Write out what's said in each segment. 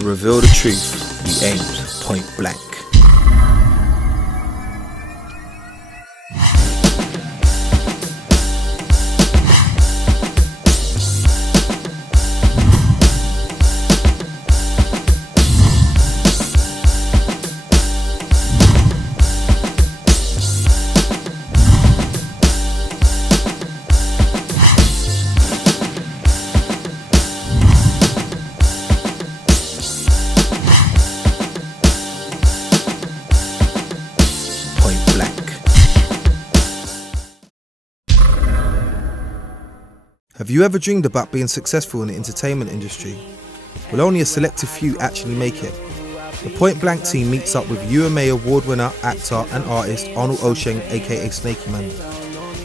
To reveal the truth, we aimed point blank. Have you ever dreamed about being successful in the entertainment industry? Well, only a selective few actually make it. The Point Blank team meets up with UMA award winner, actor and artist Arnold Oceng, aka Snakeyman.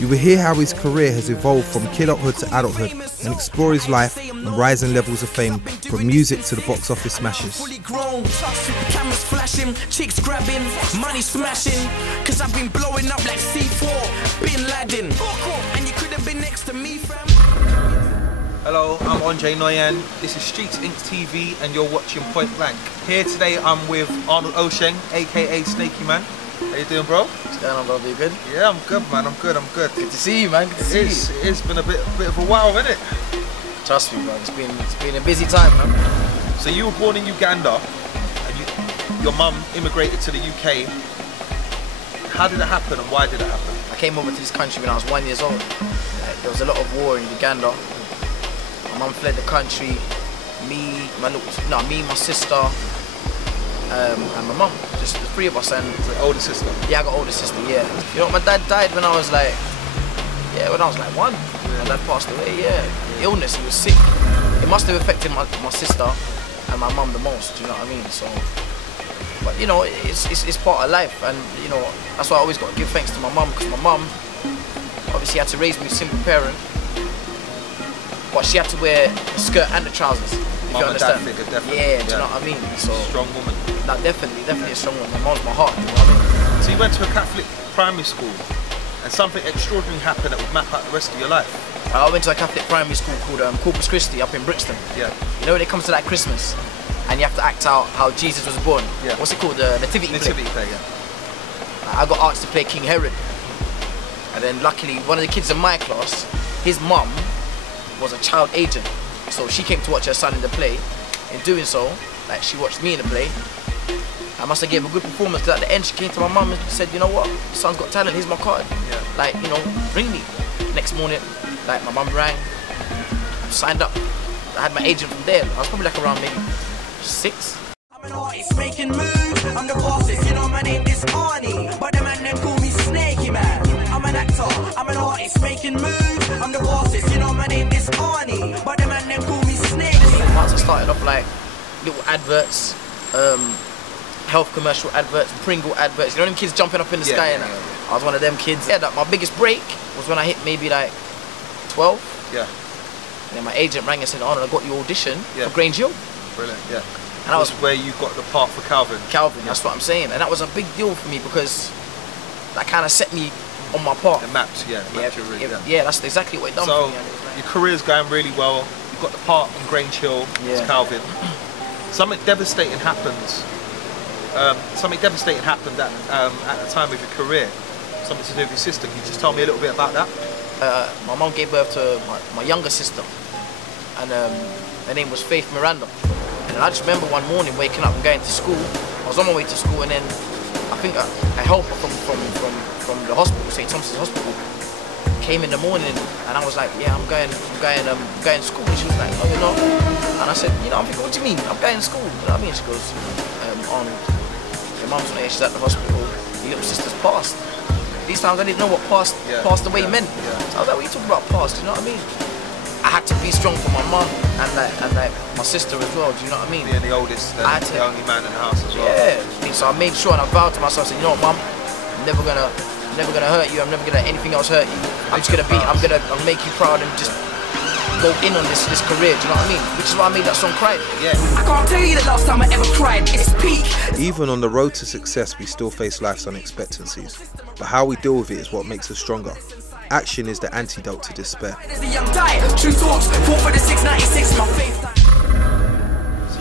You will hear how his career has evolved from kidulthood to adulthood and explore his life and rising levels of fame from music to the box office smashes. Cameras flashing, chicks grabbing, money smashing, cause I've been blowing up like C4, Bin Laden, and you could have been next to me, fam. Hello, I'm Oceng. This is Streetzinctv and you're watching Point Blank. Here today I'm with Arnold Oceng, aka Snakeyman. How you doing, bro? What's going on, bro? You good? Yeah, I'm good, man. I'm good. Good to see you, man. Good to see you. It's been a bit of a while, isn't it? Trust me, bro. It's been a busy time, man. So you were born in Uganda, and your mum immigrated to the UK. How did it happen, and why did it happen? I came over to this country when I was 1 year old. There was a lot of war in Uganda. My mum fled the country. Me, my sister, and my mum. Just the three of us. And your older sister? Yeah, I got an older sister. Yeah. You know, my dad died when I was like, when I was like 1. My dad passed away. Yeah, illness. He was sick. It must have affected my sister and my mum the most. Do you know what I mean? So, but you know, it's part of life, and you know that's why I always got to give thanks to my mum, because my mum obviously had to raise me a single parent, but she had to wear the skirt and the trousers. If you understand? Figure, definitely. Yeah, do you know what I mean? So strong woman. Nah, definitely a strong woman. My mom's my heart. You know what I mean? So you went to a Catholic primary school, and something extraordinary happened that would map out the rest of your life. I went to a Catholic primary school called Corpus Christi up in Brixton. Yeah. You know when it comes to like Christmas, and you have to act out how Jesus was born. Yeah. What's it called? The nativity play. Nativity play, yeah. I got asked to play King Herod, and then luckily one of the kids in my class, his mum was a child agent, so she came to watch her son in the play. In doing so, like she watched me in the play. I must have gave a good performance, because at the end she came to my mum and said, you know what, your son's got talent, here's my card. Yeah. Like, you know, ring me. Next morning, like my mum rang, signed up. I had my agent from there. I was probably like around maybe 6. I'm an artist making moves, I'm the bossest, you know my name is Arnie, but the man them call me Snakeyman. I'm an actor, I'm an artist making moves, I'm the bossest, you know my name is Arnie, but the man them call me Snakeyman. Once I started off like little adverts, health commercial adverts, Pringle adverts, you know them kids jumping up in the sky and that. I was one of them kids. Yeah, my biggest break was when I hit maybe like 12. Yeah. And then my agent rang and said, Arnold, I got your audition for Grange Hill. Brilliant, yeah. And that was where you got the part for Calvin. Calvin, that's what I'm saying. And that was a big deal for me, because that kind of set me on my path. It mapped, yeah. Yeah, that's exactly what it done so, for me. Like, your career's going really well. You got the part in Grange Hill as Calvin. Something devastating happens. Something devastating happened at the time of your career. Something to do with your sister. Can you just tell me a little bit about that? My mum gave birth to my younger sister, and her name was Faith Miranda. And I just remember one morning waking up and going to school. I was on my way to school, and then I think a helper from the hospital, St. Thomas's Hospital, came in the morning, and I was like, yeah, I'm going to school. And she was like, oh, you're not? And I said, you know, I'm thinking, what do you mean? I'm going to school. You know what I mean? She goes, Arnold, your mum's not here, she's at the hospital. Your little sister's passed. These times I didn't know what passed away meant. Yeah. So I was like, what are you talking about passed? Do you know what I mean? I had to be strong for my mum and like my sister as well. Do you know what I mean? Being the oldest, the only man in the house as well. Yeah. So I made sure, and I vowed to myself, I said, you know what, mum, I'm never gonna hurt you. I'm never gonna let anything else hurt you. I'm gonna make you proud and just go in on this career. Do you know what I mean? Which is why I made that song Cry. Yeah. I can't tell you the last time I ever cried. It's peak. Even on the road to success, we still face life's unexpectancies. But how we deal with it is what makes us stronger. Action is the antidote to despair. So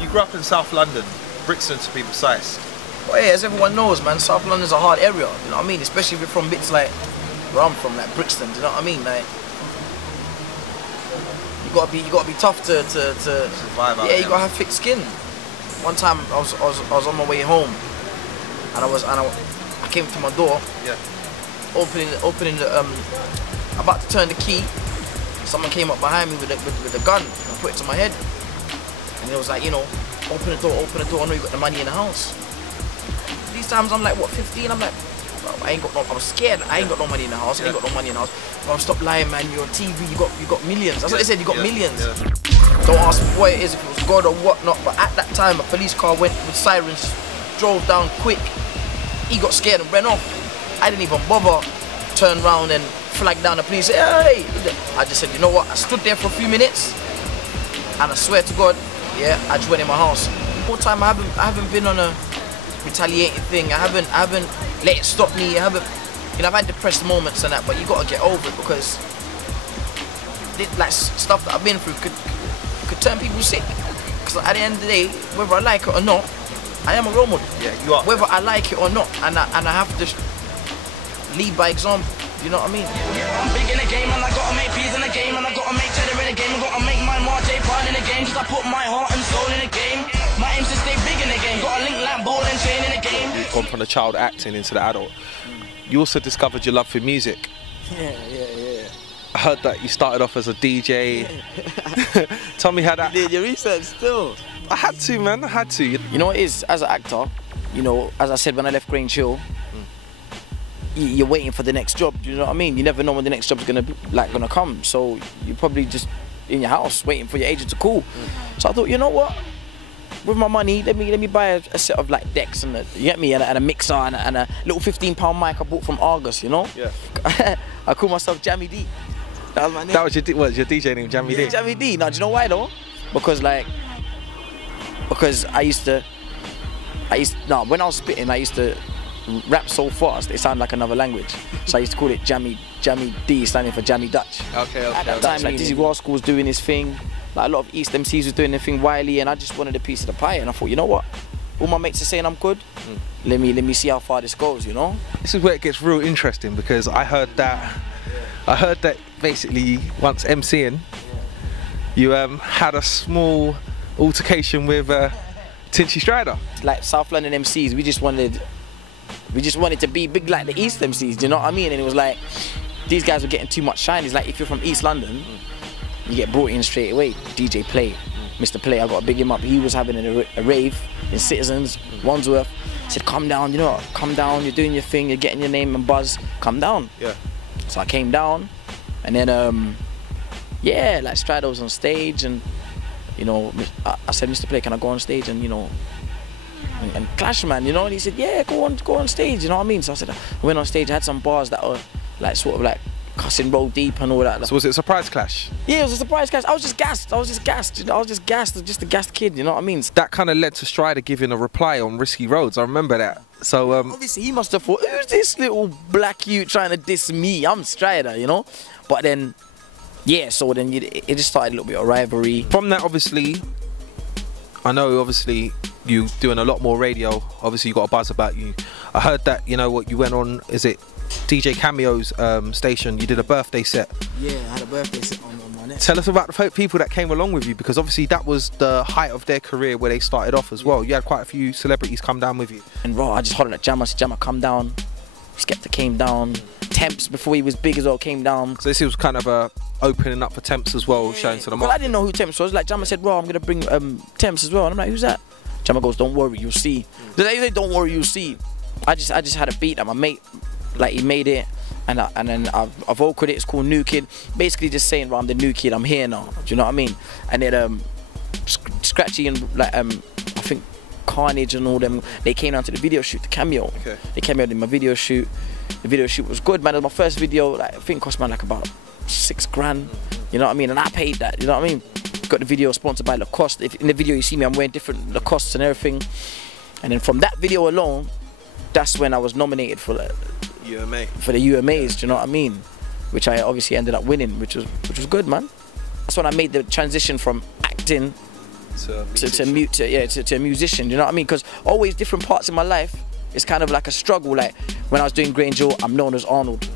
you grew up in South London, Brixton to be precise. Well, yeah, as everyone knows, man, South London's a hard area. You know what I mean? Especially if you're from bits like where I'm from, like Brixton. Do you know what I mean? Like, you gotta be tough to survive out yeah, there. you gotta have thick skin. One time I was on my way home, and I came to my door, yeah, opening the about to turn the key. Someone came up behind me with a gun and put it to my head, and it was like, you know, open the door. I know you got the money in the house. These times I'm like, what, 15? I'm like, I was scared. I ain't got no money in the house. I ain't got no money in the house. Bro, stop lying, man. You're on TV. You got millions. That's what they said. You got millions. Yeah. Don't ask me what it is, if it was God or whatnot. But at that time, a police car went with sirens, drove down quick. He got scared and ran off. I didn't even bother. Turn around and flag down the police. Hey! I just said, you know what? I stood there for a few minutes, and I swear to God, yeah, I just went in my house. All time I haven't been on a retaliating thing. I haven't let it stop me. I've had depressed moments and that, but you gotta get over it, because like stuff that I've been through could turn people sick. Because at the end of the day, whether I like it or not, I am a role model. Yeah, you are. Whether I like it or not, and I have to lead by example. You know what I mean? Yeah, I'm big in the game, and I gotta make peas in the game, and I gotta make cheddar in the game, I gotta make my Marjay part in the game, cause I put my heart and soul in the game. My aim's to stay big in the game, gotta link like ball and chain in the game. You've gone from the child acting into the adult. You also discovered your love for music. Yeah. I heard that you started off as a DJ. Tell me how that... You did your research still. I had to, man, I had to. You know what it is, as an actor, you know, as I said when I left Grange Hill, you're waiting for the next job, you know what I mean? You never know when the next job's gonna come, so you're probably just in your house waiting for your agent to call. So I thought, you know what? With my money, let me buy a set of like decks and you get me, and a mixer and a little £15 mic I bought from Argus, you know? Yeah. I call myself Jammy D. That was my name. That was your DJ name, Jammy D? Jammy D. Now, do you know why though? Because when I was spitting, I used to rap so fast it sounded like another language, so I used to call it Jammy D, standing for Jammy Dutch. Okay. At that time, like Dizzy Rascal was doing his thing, like a lot of East MCs was doing their thing, Wiley, and I just wanted a piece of the pie, and I thought, you know what, all my mates are saying I'm good, let me see how far this goes, you know. This is where it gets real interesting, because I heard that basically once MCing, you had a small altercation with Tinchy Strider. Like South London MCs, we just wanted to be big like the East MCs, do you know what I mean? And it was like, these guys were getting too much shine. It's like, if you're from East London, you get brought in straight away. DJ Play, Mr. Play, I gotta big him up. He was having a rave in Citizens, Wandsworth. He said, come down, you know what, come down, you're doing your thing, you're getting your name and buzz, come down. Yeah. So I came down, and then, yeah, like Strider was on stage, and, you know, I said, Mr. Play, can I go on stage and, you know, and clash, man, you know? And he said, yeah, go on stage, you know what I mean? So I said, I went on stage, I had some bars that were like sort of like cussing roll deep and all that. So was it a surprise clash? Yeah, it was a surprise clash. I was just gassed, you know, I was just a gassed kid, you know what I mean? That kind of led to Strider giving a reply on Risky Roads, I remember that. So obviously he must have thought, who's this little black youth trying to diss me? I'm Strider, you know? But then, yeah, so then it just started a little bit of rivalry. From that, obviously, I know obviously you doing a lot more radio, obviously you got a buzz about you. I heard that, you know what, you went on, is it DJ Cameo's station, you did a birthday set. Yeah, I had a birthday set on my net. Tell us about the people that came along with you, because obviously that was the height of their career where they started off as well. You had quite a few celebrities come down with you. And bro, I just hollered at Jammer, I said, Jammer, come down. Skepta came down. Temps, before he was big as well, came down. So this was kind of opening up for Temps as well, showing to the market. Well, I didn't know who Temps was. Like Jammer said, bro, I'm gonna bring Temps as well. And I'm like, who's that? Jammer goes, don't worry, you'll see. They say, don't worry, you'll see. I just had a beat that my mate, like, he made it, and then I vocaled it. It's called New Kid. Basically just saying, well, I'm the new kid, I'm here now. Do you know what I mean? And then Scratchy and like I think Carnage and all them, they came down to the video shoot, the cameo. Okay. They cameoed in my video shoot. The video shoot was good, man. It was my first video, like, I think it cost man like about $6 grand. You know what I mean? And I paid that, you know what I mean? Got the video sponsored by Lacoste. In the video you see me, I'm wearing different Lacostes and everything. And then from that video alone, that's when I was nominated for the UMAs, do you know what I mean? Which I obviously ended up winning, which was good, man. That's when I made the transition from acting to a musician. You know what I mean? Because always different parts in my life, it's kind of like a struggle. Like when I was doing Granger, I'm known as Arnold.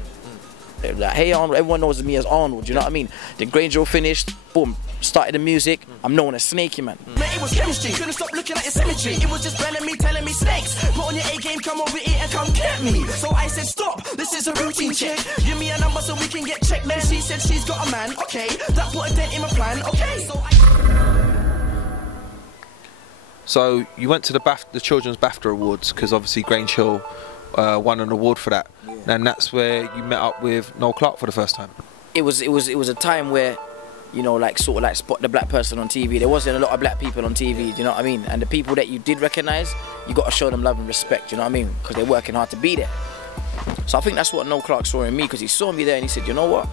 Like, hey Arnold, everyone knows me as Arnold, you know what I mean? Then Granger finished, boom, started the music, I'm known as Snakeyman. Man, it was chemistry, couldn't stop looking at your symmetry. It was just blending me, telling me snakes. Put on your A game, come over here and come get me. So I said stop, this is a routine check. Give me a number so we can get checked. Then she said she's got a man, okay. That put a dent in my plan, okay. So you went to the Children's BAFTA Awards because obviously Grange Hill won an award for that, and that's where you met up with Noel Clarke for the first time. It was a time where, you know, like sort of like spot the black person on TV. There wasn't a lot of black people on TV, you know what I mean? And the people that you did recognise, you got to show them love and respect, you know what I mean? Because they're working hard to be there. So I think that's what Noel Clarke saw in me, because he saw me there and he said, you know what?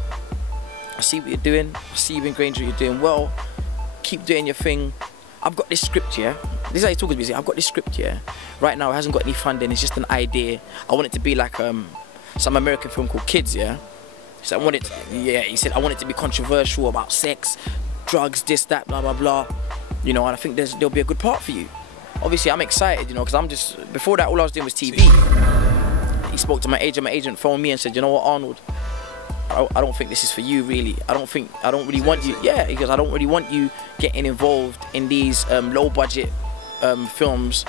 I see what you're doing. I see you in Granger, you're doing well. Keep doing your thing. I've got this script, yeah? This is how he talks to me. He said, I've got this script, yeah? Right now, it hasn't got any funding. It's just an idea. I want it to be like some American film called Kids, yeah? He said, he said, I want it to be controversial about sex, drugs, this, that, blah, blah, blah. You know, and I think there'll be a good part for you. Obviously, I'm excited, you know, because before that, all I was doing was TV. He spoke to my agent phoned me and said, you know what, Arnold? I don't think this is for you, really. I don't really want you. Yeah, because I don't really want you getting involved in these low-budget films,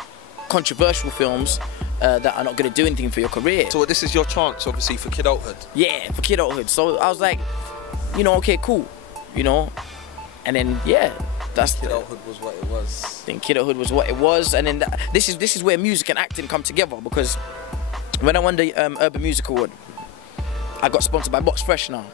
controversial films that are not going to do anything for your career. So this is your chance, obviously, for kidulthood. Yeah, for kidulthood. So I was like, you know, okay, cool, you know, and then yeah, that's kidulthood was what it was. Then kidulthood was what it was, and then this is where music and acting come together, because when I won the Urban Music Award, I got sponsored by Box Fresh now.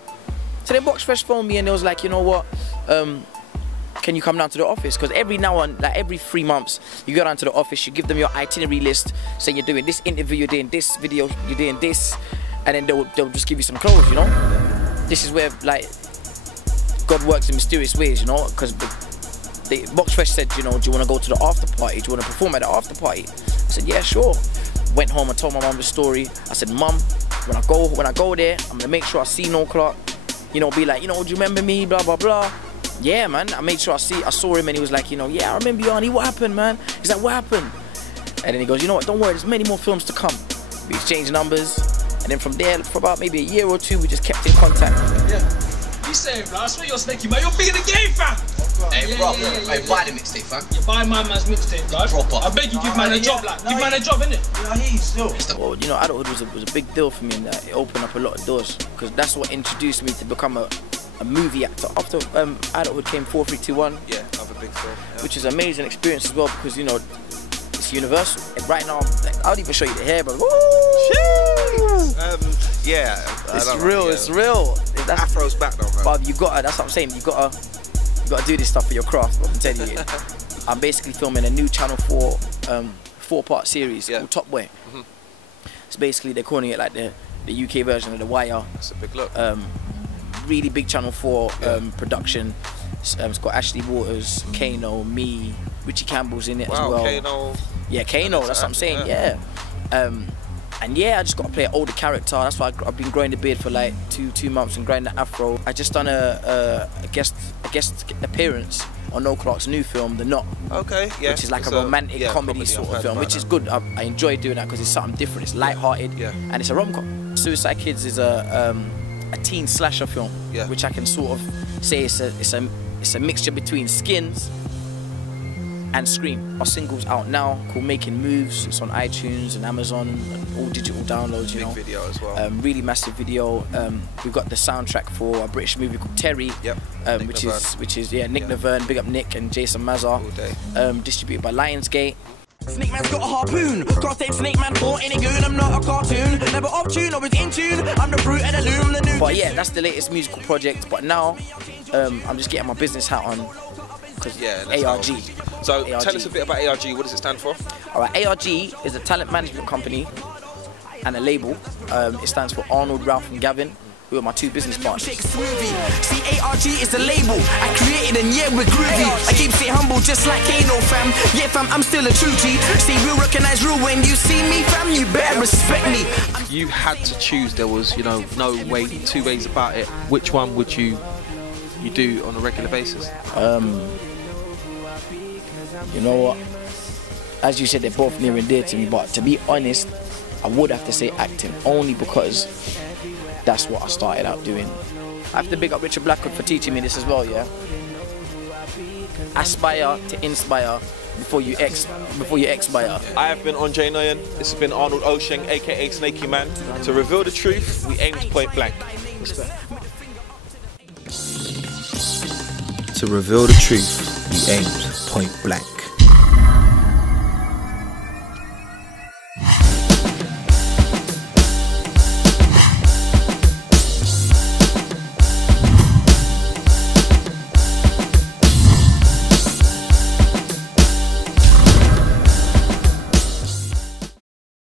So then Box Fresh phoned me and they was like, you know what, can you come down to the office? Because every now and like every 3 months, you go down to the office, you give them your itinerary list, saying you're doing this interview, you're doing this video, you're doing this, and then they'll just give you some clothes, you know? This is where like God works in mysterious ways, you know? Because Box Fresh said, you know, do you want to go to the after party? Do you want to perform at the after party? I said, yeah, sure. Went home and told my mum the story. I said, Mum, when I go there, I'm gonna make sure I see Noel Clarke. You know, be like, you know, do you remember me? Blah blah blah. Yeah, man. I made sure I saw him, and he was like, you know, yeah, I remember you, Arnie. What happened, man? He's like, what happened? And then he goes, you know what? Don't worry. There's many more films to come. We exchanged numbers, and then from there, for about maybe a year or two, we just kept in contact. Yeah. You saying, bro? I swear you're Snakey, man. You're being the game, fam. Hey, bro, hey, buy the mixtape, fam. You buy my man's mixtape, bro. Proper. I beg you, give man a job, like. Give man a job, innit? Yeah, he's still. Well, you know, adulthood was a big deal for me in that it opened up a lot of doors, because that's what introduced me to become a movie actor. After adulthood came 4, 3, 2, 1. Yeah, another big film. Yeah. Which is an amazing experience as well, because, you know, it's universal. And right now, like, I'll even show you the hair, bro. Yeah. It's real, it's real. Afro's back though, man. But you gotta, that's what I'm saying, you gotta do this stuff for your craft, bro, I'm telling you. I'm basically filming a new Channel 4 4-part series called Top Boy. It's basically, they're calling it like the UK version of The Wire. That's a big look. Really big Channel 4 production. It's got Ashley Waters, Kano, me, Richie Campbell's in it as well. Kano. Yeah, Kano, that's what I'm saying, yeah. And yeah, I just got to play an older character. That's why I've been growing the beard for like two months and growing the afro. I just done a guest appearance on Noel Clarke's new film, The Knot. Okay, yeah. Which is like a romantic comedy sort of film, which is good. I enjoy doing that because it's something different. It's light-hearted, and it's a rom-com. Suicide Kids is a teen slasher film, which I can sort of say it's a mixture between Skins and Scream. Our single's out now called Making Moves. It's on iTunes and Amazon and all digital downloads, you know. Big video as well. Really massive video. We've got the soundtrack for a British movie called Terry, which is Nick Naverne, big up Nick and Jason Mazar. Distributed by Lionsgate. Snakeman's got a harpoon. Can't save Snakeman for any goon. I'm not a cartoon. Never off tune, always in tune. I'm the brute and the loom, the new. But yeah, that's the latest musical project. But now, I'm just getting my business hat on. ARG. So tell us a bit about ARG. What does it stand for? Alright, ARG is a talent management company and a label. It stands for Arnold, Ralph and Gavin, who are my 2 business partners. See, ARG is the label I created, and yeah, we're groovy. I keep it humble just like Kano, fam. Yeah, fam, I'm still a true G. See, real recognize real when you see me, fam. You better respect me. You had to choose. There was, you know, no way, 2 ways about it. Which one would you do on a regular basis? You know what? As you said, they're both near and dear to me, but to be honest, I would have to say acting, only because that's what I started out doing. I have to big up Richard Blackwood for teaching me this as well, yeah? Aspire to inspire before you expire. I have been Andre Noyan. This has been Arnold Oceng, aka Snakeyman. To reveal the truth, we aim to point blank. To reveal the truth, we aimed point blank.